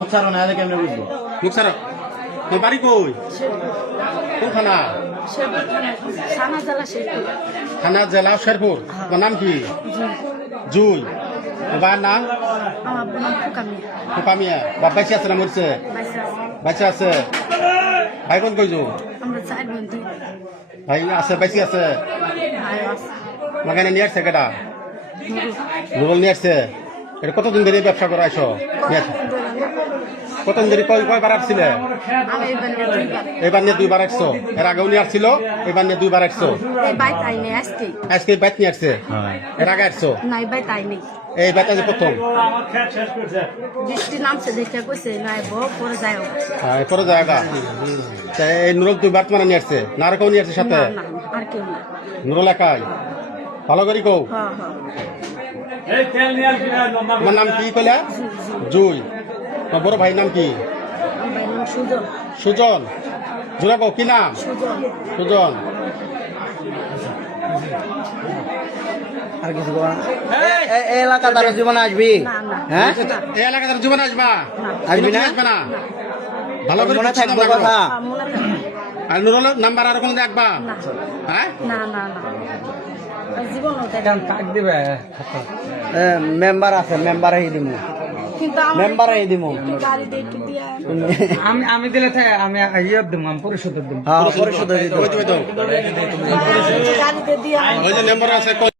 মুখ ছাড়ো না, কেমনে বুঝবো? মুখ ছাড়ো। তোর বাড়ি কই? কোন থানা? থানা জেলা শেরপুর। তোমার নাম কি? জুই। বাবার নাম? ফুকামিয়া। বাপ বাইসে আছে না মরছে? বাইসে আছে। ভাই কোন কইছো? ভাই আছে, বাইসে আছে। মাখানে নিয়ে আসছে কেটা? রুবেল নিয়ে আসছে। এটা কতদিন ধরে ব্যবসা করে আইসো? কতদিন ধরে কয়বার আসছিলে? এবার নিয়ে 2 বার আসছো। এর আগেও নিয়ে আসছিল, এবার নিয়ে 2 বার আসছো। আজকে বাইক নিয়ে আসছে। এর আগে আসছো? এই বাইক আছে প্রথম। পরে জায়গা এই নুরুল 2 বার তোমার নিয়ে আসছে না? আর কেউ নিয়ে আসছে সাথে? নুরুল একাই? ভালো করি কৌ। তোমার নাম কি কইলা? জুই। তোমার বড় ভাইয়ের নাম কি? সুজন। জুড়া কও কি নাম? সুজন। আর কিছু এলাকা তার জীবনে আসবি? হ্যাঁ, এই এলাকার জীবনে আসবা? আসবি না? আসবে না? ভালো করে মনে থাকবো কথা। আর নুরুলের নাম্বার আর কোনো দেখবা? হ্যাঁ, মেম্বার আছে, মেম্বার দিব, মেম্বার দিব। আমি দিলে আমি ইয়ে দিব, আমি পরিশোধ দিব। হ্যাঁ, পরিশোধ ওই যে মেম্বার আছে।